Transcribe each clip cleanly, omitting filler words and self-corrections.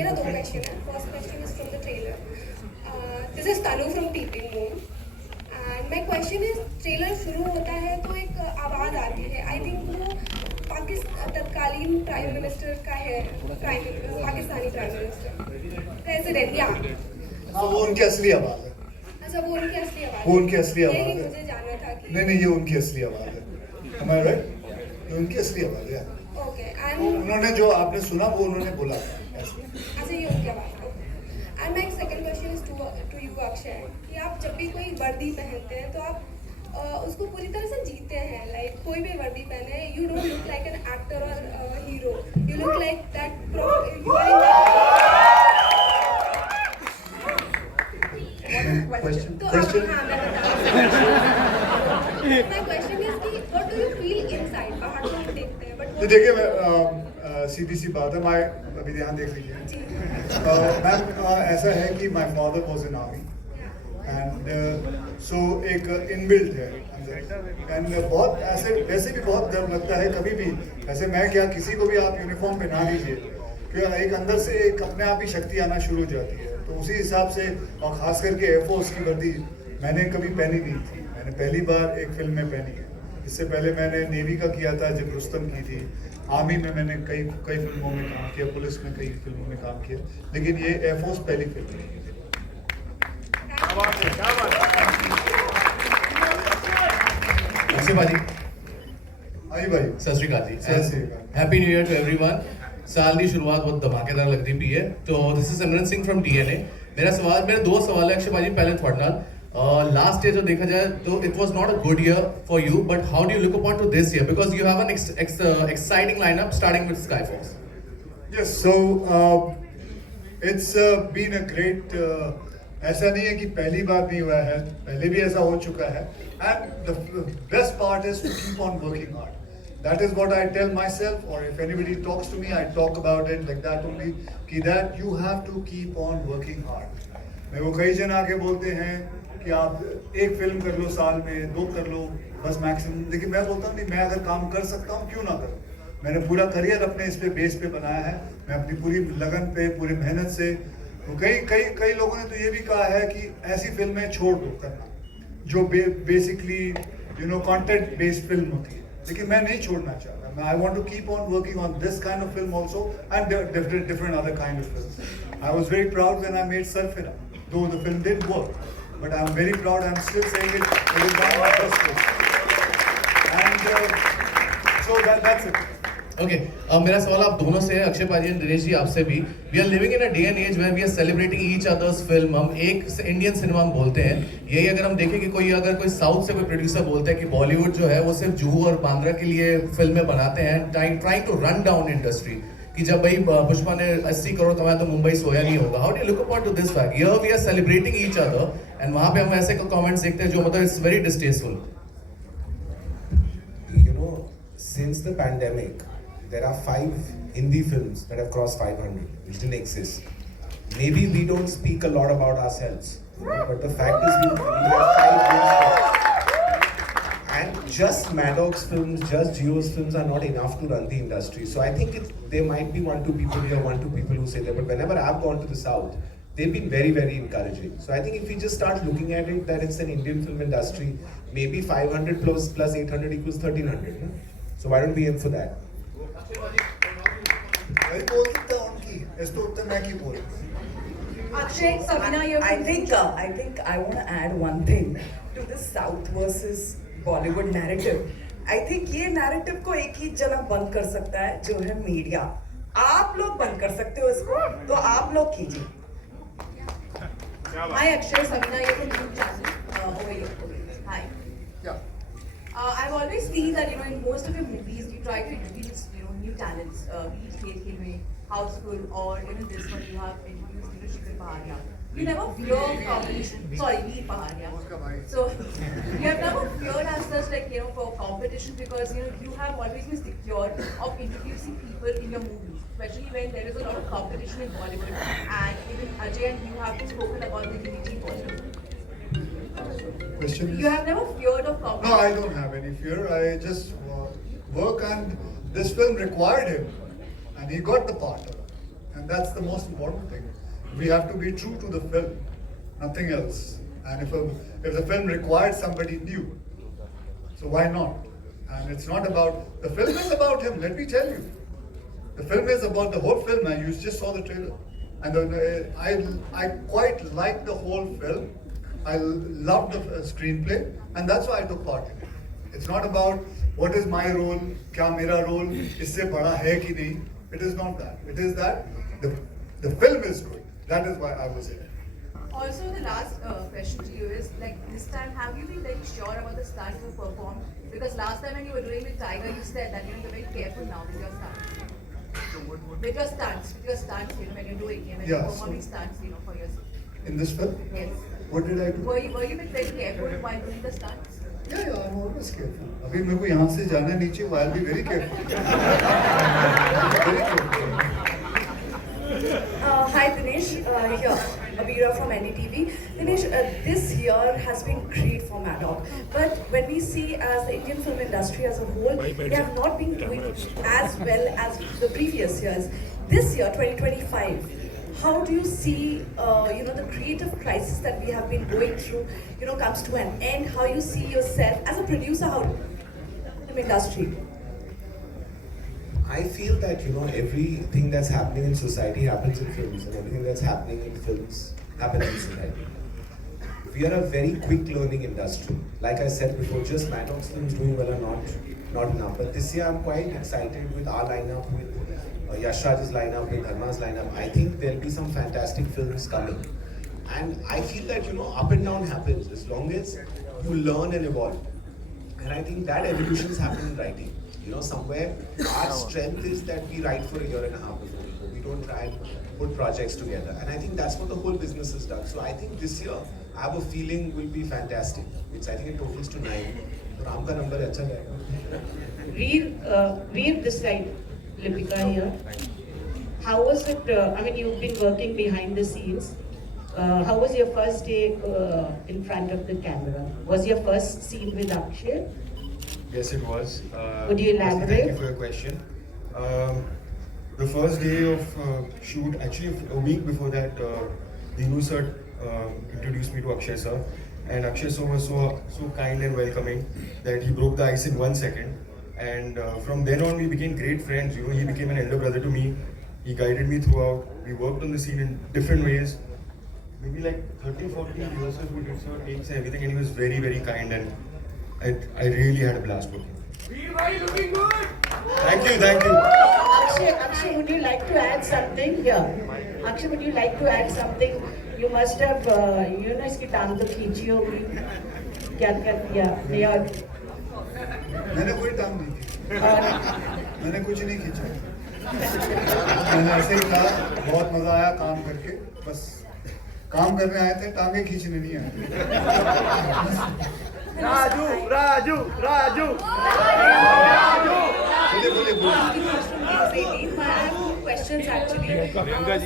मेरा दो क्वेश्चन है. First question is from the trailer. This is Tanu from tipping moon. And my question is, trailer शुरू होता है तो एक आवाज़ आती है. आई थिंक वो तत्कालीन प्राइम मिनिस्टर का है, पाकिस्तानी प्राइम मिनिस्टर, प्रेसिडेंट. या हाँ, वो उनकी असली आवाज़ है. अच्छा, वो उनकी असली आवाज़. वो उनकी असली आवाज़ यही है. मुझे जानना था कि नहीं, ये उनकी असली आवाज़ है. हमारा राइट, ये उनकी असली आवाज़ है. ओके. एंड उन्होंने जो आपने सुना वो उन्होंने बोला था ऐसे. अच्छा, ये उनकी आवाज़ है. And my second question is to you Akshay, कि आप जब भी कोई वर्दी पहनते हैं तो आप उसको पूरी तरह से जीते हैं. लाइक कोई भी वर्दी पहने, you don't look like an actor और hero, you look like that you are in Question. तो Question. हाँ, मैं बताऊँ. माई क्वेश्चन इज कि what do you feel inside. बाहर तो हम देखते हैं बट तो देखिए, मैं सीधी सी बात है. मैं अभी ध्यान देख लीजिए. मैम, ऐसा है कि my father was in army and so एक इनबिल्ट है अंदर. एंड बहुत ऐसे वैसे भी बहुत डर लगता है कभी भी. ऐसे मैं क्या, किसी को भी आप यूनिफॉर्म पहना दीजिए, फिर एक अंदर से एक अपने आप ही शक्ति आना शुरू हो जाती है. तो उसी हिसाब से, और ख़ास करके एयरफोर्स की वर्दी मैंने कभी पहनी नहीं थी. मैंने पहली बार एक फिल्म में पहनी है. इससे पहले मैंने नेवी का किया था जब रुस्तम की थी. आर्मी में मैंने कई फिल्मों में काम किया, पुलिस में कई फिल्मों में काम किया, लेकिन ये एयरफोर्स पहली फिल्म है. नमस्ते भाजी. आई भाई. सत श्री अकाल जी. Sat Shri Akal. Happy new year to everyone. साल की शुरुआत बहुत धमाकेदार लगती पई है. तो this is Simran Singh from DNA. मेरे दो सवाल है अक्षय भाजी. पहले थोड़े नाल लास्ट ईयर जो देखा जाए तो it was not a good year for you, but how do you look upon to this year, because you have an exciting lineup starting with Skyfox. Yes, so it's been a great. ऐसा नहीं है कि पहली बार नहीं हुआ है, पहले भी ऐसा हो चुका है. And the best part is to keep on working hard. That is what I tell myself, or if anybody talks to me, I talk about it like that only. कि that you have to keep on working hard. मैं वो कई जन आके बोलते हैं कि आप एक फिल्म कर लो साल में, दो कर लो बस मैक्सिमम. लेकिन मैं बोलता हूँ नहीं, मैं अगर काम कर सकता हूँ क्यों ना करूँ. मैंने पूरा करियर अपने इस पे बेस पे बनाया है. मैं अपनी पूरी लगन पे, पूरी मेहनत से. तो कई लोगों ने तो ये भी कहा है कि ऐसी फिल्में छोड़ दो करना जो बेसिकली कंटेंट बेस्ड फिल्म होती है. लेकिन मैं नहीं छोड़ना चाहता. I want to keep on working on this kind of film also and different other kind of film. I was very proud when I made Sarfira, though the film didn't work, but I'm very proud. I'm still saying it. It is one of my best films. And so that's it. Okay. मेरा सवाल आप दोनों से है, अक्षय पाजी and Dinesh ji आपसे भी. We are living in a day and age where we are celebrating each others film. हम एक इंडियन सिनेमा हम बोलते हैं. यही अगर हम देखें कि अगर कोई साउथ से कोई प्रोड्यूसर बोलता है कि बॉलीवुड जो है वो सिर्फ जुहू और बांद्रा के लिए फिल्में बनाते हैं, trying to run down industry, कि जब भाई पुष्पा ने 80 करोड़ कमाया तो मुंबई सोया नहीं होगा. How do you look upon to this fact? Here we are celebrating each other and वहां पे हम ऐसे कमेंट्स देखते हैं जो मतलब it's very distasteful. You know, since the pandemic, there are 5 Hindi films that have crossed 500, which didn't exist. Maybe we don't speak a lot about ourselves, but the fact is we have 5 films. And just Maddox films, just Geo's films are not enough to run the industry. So I think there might be 1-2 people here, 1-2 people who say that. But whenever I've gone to the South, they've been very, very encouraging. So I think if we just start looking at it, that it's an Indian film industry, maybe 500 plus 800 equals 1300. No? So why don't we aim for that? वही बोल सकता हूँ उनकी. इस तो उत्तर मैं क्यों बोलूँ. Akshay, Sabina, you I think I want to add one thing to the South versus Bollywood narrative. I think ये narrative को एक ही जना बंद कर सकता है, जो है मीडिया. आप लोग बंद कर सकते हो इसको, तो आप लोग कीजिए. Hi Akshay, Sabina, you're from YouTube channel. Over here. Hi. Yeah. I've always seen that in most of your movies you try to introduce new talents. Be it Khel Khel Mein, Houseful, or this one you have introduced Shikhar Paharia. You never fear competition. Sorry, Veer Paharia. So you have never feared as such for competition, because you have always been secure of introducing people in your movies, especially when there is a lot of competition in Bollywood, and even Ajay and you have spoken about the unity in Bollywood. Question is? You have never feared of competition. No, I don't have any fear. I just work, and this film required him, and he got the part. And that's the most important thing. We have to be true to the film, nothing else. And if the film required somebody new, so why not? And it's not about, the film is about him, let me tell you. The film is about the whole film, and you just saw the trailer. And I quite liked the whole film. I loved the screenplay, and that's why I took part in it. It's not about what is my role, kya mera role, isse bada hai ki nahi. It is not that. It is that the film is good. That is why I was in it. Also, the last question to you is, like, this time, have you been like sure about the stunts you performed? Because last time when you were doing with Tiger, you said that you're very careful now with your stunts. With your stunts, when you're doing it, when you're performing stunts, for yourself. In this film? Yes. What did I do? Were you very careful while doing the stunts? Yeah, I'm always careful. अभी मेरे को यहाँ से जाना नीचे, I'll be very careful. Very careful. Hi Dinesh, here, Abira from NDTV. Dinesh, this year has been great for Maddock, but when we see as the Indian film industry as a whole, they have not been doing as well as the previous years. This year, 2025, how do you see, the creative crisis that we have been going through, comes to an end? How you see yourself as a producer, how film industry? I feel that everything that's happening in society happens in films, and everything that's happening in films happens in society. We are a very quick learning industry. Like I said before, just Maddock's films doing well are not enough. But this year I'm quite excited with our lineup, with Yash Raj's lineup, with Dharma's lineup. I think there'll be some fantastic films coming. And I feel that up and down happens as long as you learn and evolve. And I think that evolution is happening in writing. Somewhere our strength is that we write for a year and a half before we go. We don't try and put projects together. And I think that's what the whole business has done. So I think this year, I have a feeling will be fantastic. I think it totals to 9. Ram ka number acha jayega. Veer this side, Lipika here. How was it, you've been working behind the scenes. How was your first day in front of the camera? Was your first scene with Akshay? Yes, it was. Would you elaborate? Thank you for your question. The first day of shoot, actually a week before that, Dinu sir introduced me to Akshay sir, and Akshay sir was so kind and welcoming that he broke the ice in 1 second. And from then on, we became great friends. He became an elder brother to me. He guided me throughout. We worked on the scene in different ways. Maybe like 30-40 rehearsals we did, sir, takes and everything, and he was very, very kind, and I really had a blast working. Looking good. Thank you. Akshay, would you like to add something? Yeah. Akshay, would you like to add something? You must have, इसकी टांग तो खींची होगी. क्या किया? Yeah. मैंने कोई टांग नहीं खींची. मैंने कुछ नहीं खींचा. मैंने ऐसे ही कहा, बहुत मजा आया काम करके. बस काम करने आए थे, टांगे खींचने नहीं आए. Raju. I have 2 questions actually.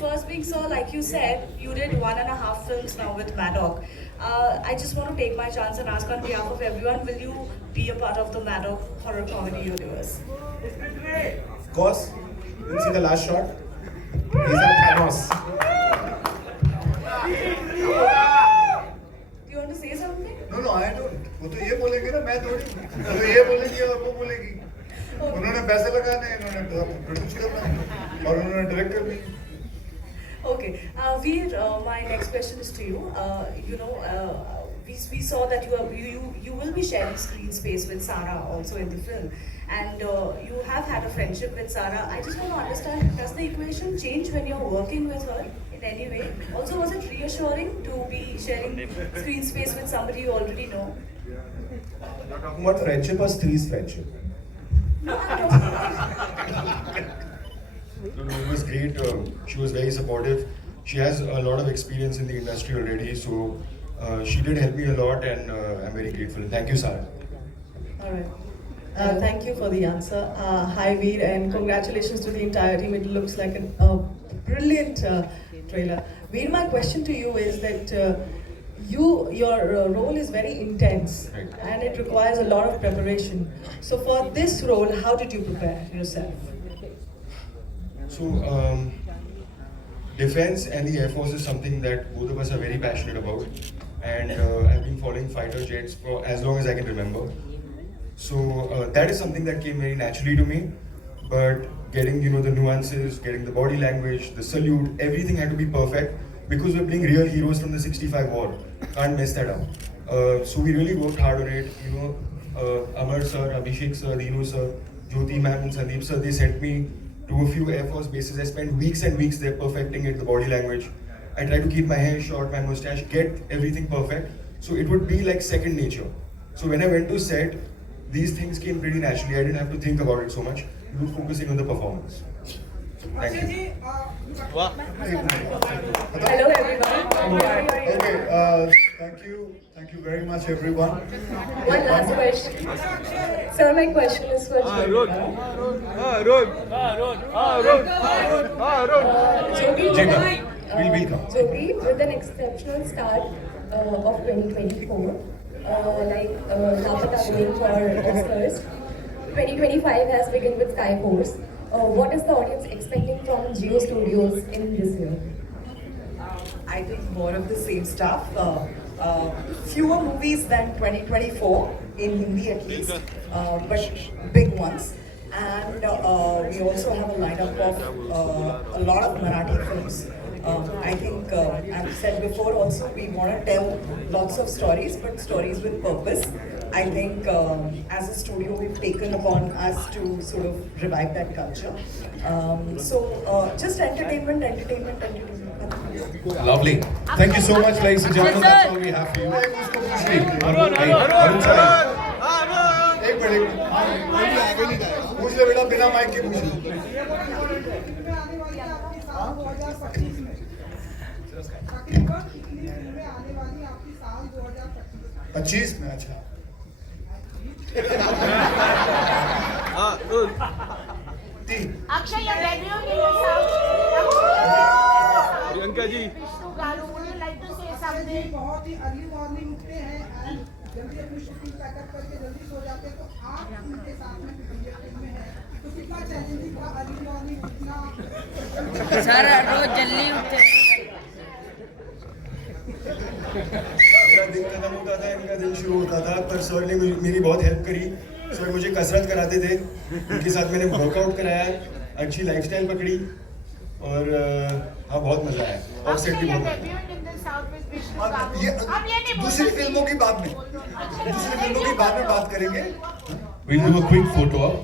First being, so like you said, you did 1.5 films now with Maddock. I just want to take my chance and ask on behalf of everyone, will you be a part of the Maddock horror comedy universe? Of course. You didn't see the last shot? He's a Thanos. Do you want to say something? No, I don't. वो तो ये बोलेंगे ना, मैं थोड़ी. वो तो ये बोलेंगी और वो बोलेगी. उन्होंने पैसे लगाने, इन्होंने प्रोड्यूस करना और उन्होंने डायरेक्ट करनी. Okay, Veer, my next question is to you. We saw that you will be sharing screen space with Sara also in the film, and you have had a friendship with Sara. I just want to understand, does the equation change when you're working with her in any way? Also, was it reassuring to be sharing screen space with somebody you already know? You're talking about friendship or Stree's friendship? No, I'm talking No, it was great. She was very supportive. She has a lot of experience in the industry already, so she did help me a lot, and I'm very grateful. Thank you, Sarah. All right. Thank you for the answer. Hi, Veer, and congratulations to the entire team. It looks like a brilliant trailer. Veer, my question to you is that your role is very intense, Right. and it requires a lot of preparation. So for this role, how did you prepare yourself? So defense and the Air Force is something that both of us are very passionate about, and I've been following fighter jets for as long as I can remember. So that is something that came very naturally to me. But getting the nuances, getting the body language, the salute, everything had to be perfect because we're playing real heroes from the 65 war. Can't mess that up. So we really worked hard on it. Amar sir, Abhishek sir, Dinu sir, Jyoti ma'am and Sandeep sir, they sent me to a few Air Force bases. I spent weeks and weeks there perfecting it, the body language. I tried to keep my hair short, my mustache, get everything perfect. So it would be like second nature. So when I went to set, these things came pretty naturally. I didn't have to think about it so much. We were focusing on the performance. Thank you. Hello everyone. Okay, thank you very much everyone. One last question. Sir, my question is for Jyotika. We'll come. Jyoti, with an exceptional start of 2024, Lapata going for Oscars, 2025 has begun with Sky Force. What is the audience expecting from Jio Studios in this year? I think more of the same stuff. Fewer movies than 2024 in Hindi at least, but big ones. And we also have a lineup of a lot of Marathi films. I think I've said before also, we want to tell lots of stories, but stories with purpose. I think as a studio, we've taken upon us to sort of revive that culture. Just entertainment. Lovely. Thank you so much, ladies and gentlemen. That's all we have for you. एक minute पूछ ले बेटा, बिना mic के पूछ ले। 25 में, अच्छा। Akshay, your debut in the South. Priyanka ji, Vishnu Garu, would you like to say something? बहुत ही अर्ली मॉर्निंग उठते हैं and जल्दी अपनी शूटिंग पैकअप करके जल्दी सो जाते हैं, तो आप उनके साथ में टीम में हैं, तो कितना चैलेंजिंग था अर्ली मॉर्निंग उठना? सर रोज जल्दी उठते मेरा दिन खत्म होता था, इनका दिन शुरू होता था, पर सर ने मेरी बहुत हेल्प करी। सर मुझे कसरत कराते थे, उनके साथ मैंने वर्कआउट कराया, अच्छी लाइफस्टाइल पकड़ी और हाँ बहुत मजा आया। और सेट भी बहुत ये दूसरी फिल्मों की बाद में बात करेंगे। We'll do a quick photo op.